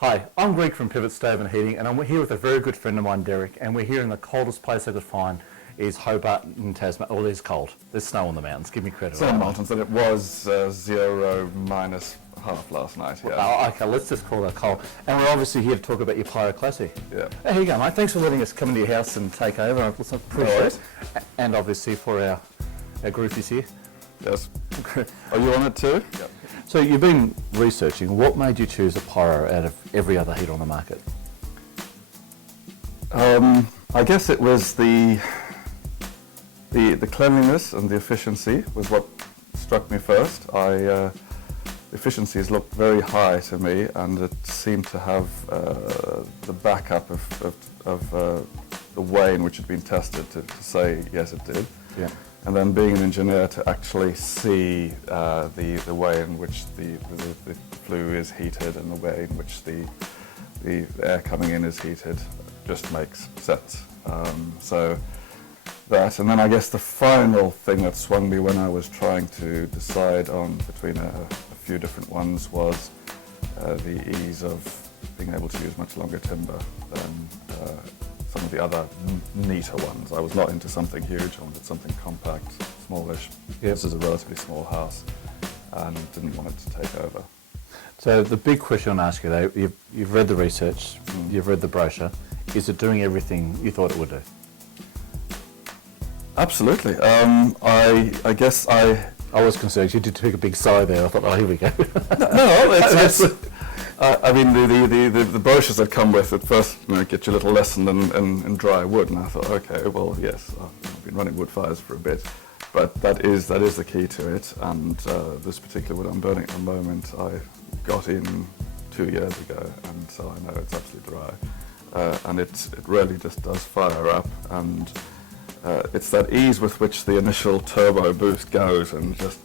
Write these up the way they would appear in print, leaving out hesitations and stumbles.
Hi, I'm Greg from Pivot Stove and Heating, and I'm here with a very good friend of mine, Derek, and we're here in the coldest place I could find is Hobart in Tasmania. Well, it's cold. There's snow on the mountains. Give me credit. Some mountains, and it was 0 minus half last night, yeah. Oh, okay, let's just call that cold. And we're obviously here to talk about your Pyroclassic. Yeah. Hey, here you go, mate. Thanks for letting us come into your house and take over. I appreciate it. And obviously for our groupies here. Yes. Are you on it too? Yep. So you've been researching. What made you choose a Pyro out of every other heater on the market? I guess it was the cleanliness and the efficiency was what struck me first. Efficiencies looked very high to me, and it seemed to have the backup of the way in which it had been tested to say yes, it did. Yeah. And then being an engineer to actually see the way in which the flue is heated and the way in which the air coming in is heated just makes sense. So that, and then I guess the final thing that swung me when I was trying to decide on between a few different ones was the ease of being able to use much longer timber than some of the other neater ones. I was not into something huge. I wanted something compact, smallish. Yep. This is a relatively small house and didn't want it to take over. So the big question I'm asking you though, you've read the research, you've read the brochure. Is it doing everything you thought it would do? Absolutely. I guess I was concerned. You did take a big sigh there. I thought, oh, here we go. No, it's I mean, the brochures that come with it first, get you a little lesson in dry wood, and I thought, okay, well, yes, I've been running wood fires for a bit, but that is the key to it. And this particular wood I'm burning at the moment, I got in 2 years ago, and so I know it's absolutely dry, and it really just does fire up, and it's that ease with which the initial turbo boost goes, and just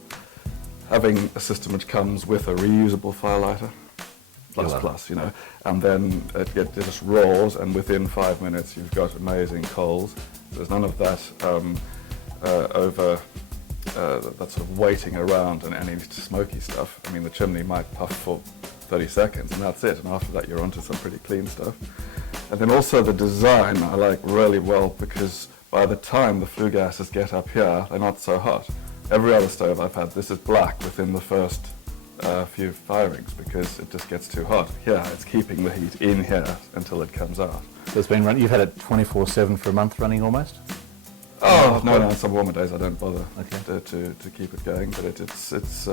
having a system which comes with a reusable firelighter. Plus, and then it just roars, and within 5 minutes you've got amazing coals. There's none of that that sort of waiting around and any smoky stuff. I mean, the chimney might puff for 30 seconds and that's it, and after that you're onto some pretty clean stuff. And then also the design I like really well, because by the time the flue gases get up here, they're not so hot. Every other stove I've had, this is black within the first few firings because it just gets too hot. Here, it's keeping the heat in here until it comes out. So it's been running. You've had it 24/7 for a month running almost. Oh no! On some warmer days I don't bother to keep it going, but it's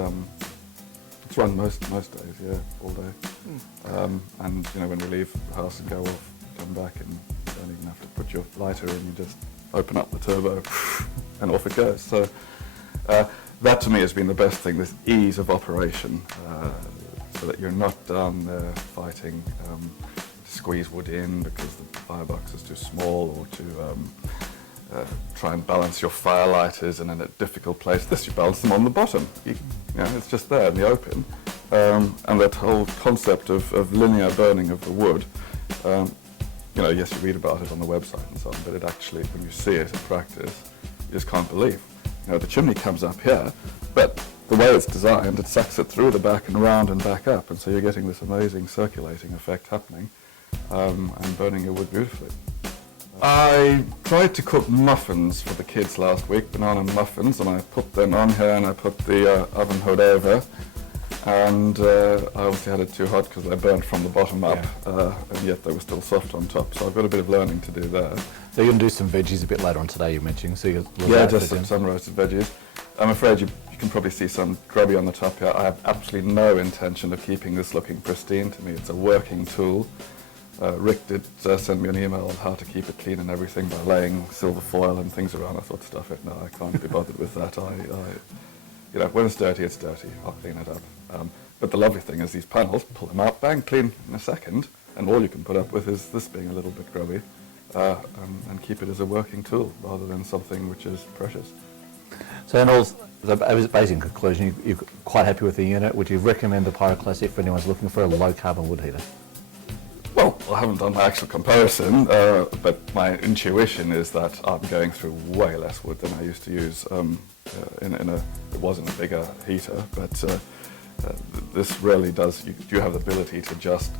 run most days, yeah, all day. And when we leave the house and go off, come back, and you don't even have to put your lighter in. You just open up the turbo, and off it goes. So. That to me has been the best thing, this ease of operation, so that you're not down there fighting to squeeze wood in because the firebox is too small, or to try and balance your firelighters in a difficult place. This, you balance them on the bottom. It's just there in the open. And that whole concept of linear burning of the wood, yes, you read about it on the website and so on, but it actually, when you see it in practice, you just can't believe. The chimney comes up here, but the way it's designed, it sucks it through the back and around and back up, and so you're getting this amazing circulating effect happening, and burning your wood beautifully. I tried to cook muffins for the kids last week, banana muffins, and I put them on here and I put the oven hood over, and I obviously had it too hot because they burned from the bottom up, and yet they were still soft on top, so I've got a bit of learning to do there. So you're going to do some veggies a bit later on today, you mentioned. So just some roasted veggies. I'm afraid you can probably see some grubby on the top here. I have absolutely no intention of keeping this looking pristine. To me, it's a working tool. Rick did send me an email on how to keep it clean and everything by laying silver foil and things around. I thought, stuff it. No, I can't be bothered with that. When it's dirty, I'll clean it up. But the lovely thing is these panels, pull them out, bang, clean in a second, and all you can put up with is this being a little bit grubby. And keep it as a working tool rather than something which is precious. So in all, the basic conclusion, you're quite happy with the unit. Would you recommend the Pyroclassic for anyone who's looking for a low carbon wood heater? Well, I haven't done my actual comparison, but my intuition is that I'm going through way less wood than I used to use. It wasn't a bigger heater, but this really does. You have the ability to just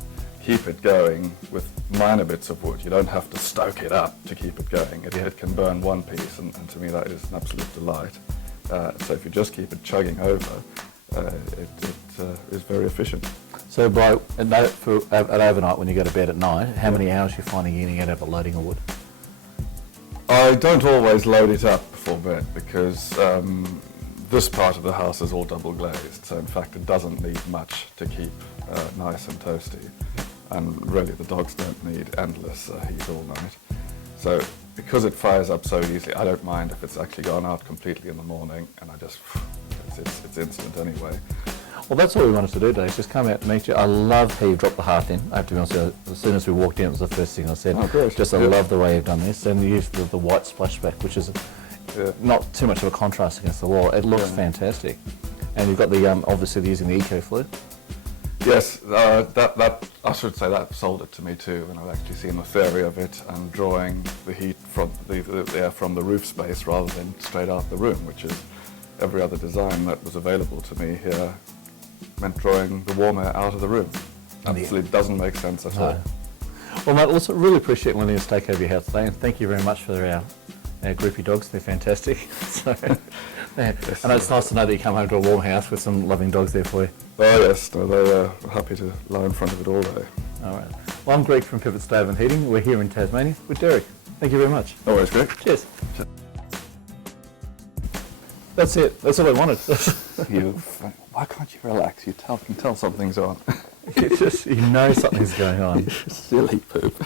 keep it going with minor bits of wood. You don't have to stoke it up to keep it going. It can burn one piece, and to me that is an absolute delight. So if you just keep it chugging over, it is very efficient. So at overnight, when you go to bed at night, how many hours are you finding you're getting out of loading of wood? I don't always load it up before bed because this part of the house is all double glazed, so in fact it doesn't need much to keep nice and toasty. And really the dogs don't need endless heat all night. So because it fires up so easily, I don't mind if it's actually gone out completely in the morning, and it's instant anyway. Well, that's all we wanted to do today, is just come out and meet you. I love how you dropped the hearth in. I have to be honest with you, as soon as we walked in, it was the first thing I said. Oh, great. Just I love the way you've done this, and you used the white splashback, which is not too much of a contrast against the wall. It looks fantastic. And you've got the, obviously using the EcoFlue. Yes, that I should say that sold it to me too, and I've actually seen a theory of it and drawing the heat from the air from the roof space rather than straight out the room, which is every other design that was available to me here meant drawing the warm air out of the room. Absolutely doesn't make sense at all. Well, mate, also really appreciate letting us take over your house today, and thank you very much for our groupie dogs. They're fantastic. So, and it's nice to know that you come home to a warm house with some loving dogs there for you. Oh yes, no, they're happy to lie in front of it all day. All right. Well, I'm Greg from Pivot Stove and Heating. We're here in Tasmania with Derek. Thank you very much. No worries, Greg. Cheers. That's it. That's all I wanted. Why can't you relax? You can tell something's on. You know something's going on. Silly poop.